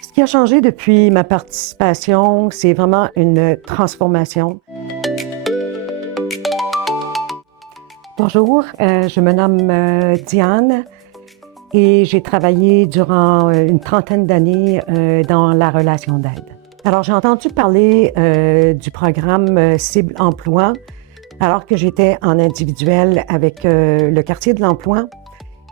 Ce qui a changé depuis ma participation, c'est vraiment une transformation. Bonjour, je me nomme Diane et j'ai travaillé durant une trentaine d'années dans la relation d'aide. Alors, j'ai entendu parler du programme Cible Emploi alors que j'étais en individuel avec le quartier de l'emploi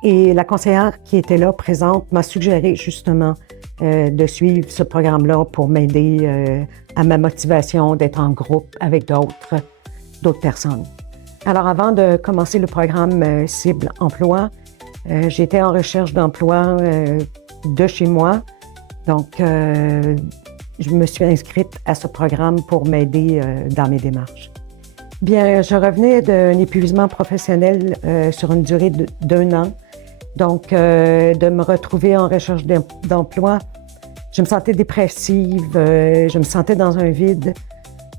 et la conseillère qui était là présente m'a suggéré justement de suivre ce programme-là pour m'aider à ma motivation d'être en groupe avec d'autres personnes. Alors, avant de commencer le programme Cible Emploi, j'étais en recherche d'emploi de chez moi. Donc, je me suis inscrite à ce programme pour m'aider dans mes démarches. Bien, je revenais d'un épuisement professionnel sur une durée d'1 an. Donc, de me retrouver en recherche d'emploi, je me sentais dépressive, je me sentais dans un vide.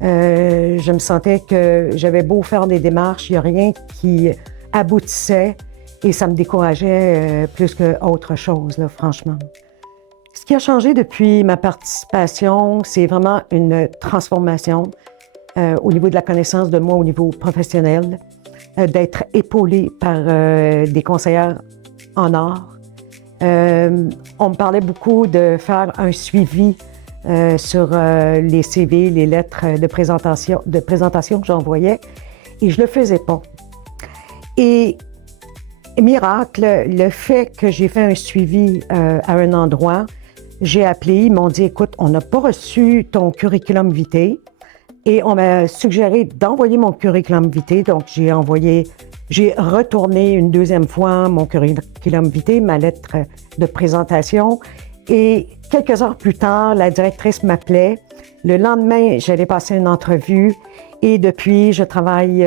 Je me sentais que j'avais beau faire des démarches, il n'y a rien qui aboutissait et ça me décourageait plus qu'autre chose, là, franchement. Ce qui a changé depuis ma participation, c'est vraiment une transformation au niveau de la connaissance de moi au niveau professionnel, d'être épaulée par des conseillères en art. On me parlait beaucoup de faire un suivi sur les CV, les lettres de présentation que j'envoyais, et je le faisais pas. Et miracle, le fait que j'ai fait un suivi à un endroit, j'ai appelé, ils m'ont dit, écoute, on n'a pas reçu ton curriculum vitae, et on m'a suggéré d'envoyer mon curriculum vitae, donc j'ai retourné une deuxième fois mon curriculum vitae, ma lettre de présentation, et quelques heures plus tard, la directrice m'appelait. Le lendemain, j'allais passer une entrevue et depuis, je travaille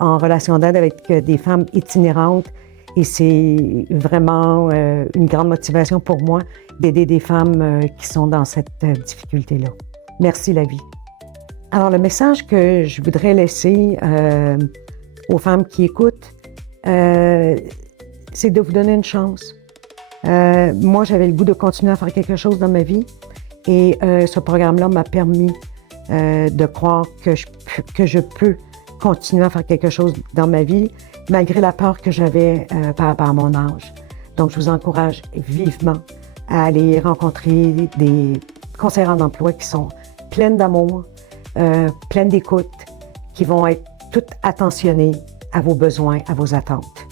en relation d'aide avec des femmes itinérantes et c'est vraiment une grande motivation pour moi d'aider des femmes qui sont dans cette difficulté-là. Merci la vie. Alors, le message que je voudrais laisser aux femmes qui écoutent, c'est de vous donner une chance. Moi, j'avais le goût de continuer à faire quelque chose dans ma vie et ce programme-là m'a permis de croire que je peux continuer à faire quelque chose dans ma vie malgré la peur que j'avais par rapport à mon âge. Donc, je vous encourage vivement à aller rencontrer des conseillères d'emploi qui sont pleines d'amour, pleines d'écoute, qui vont être toutes attentionnées à vos besoins, à vos attentes.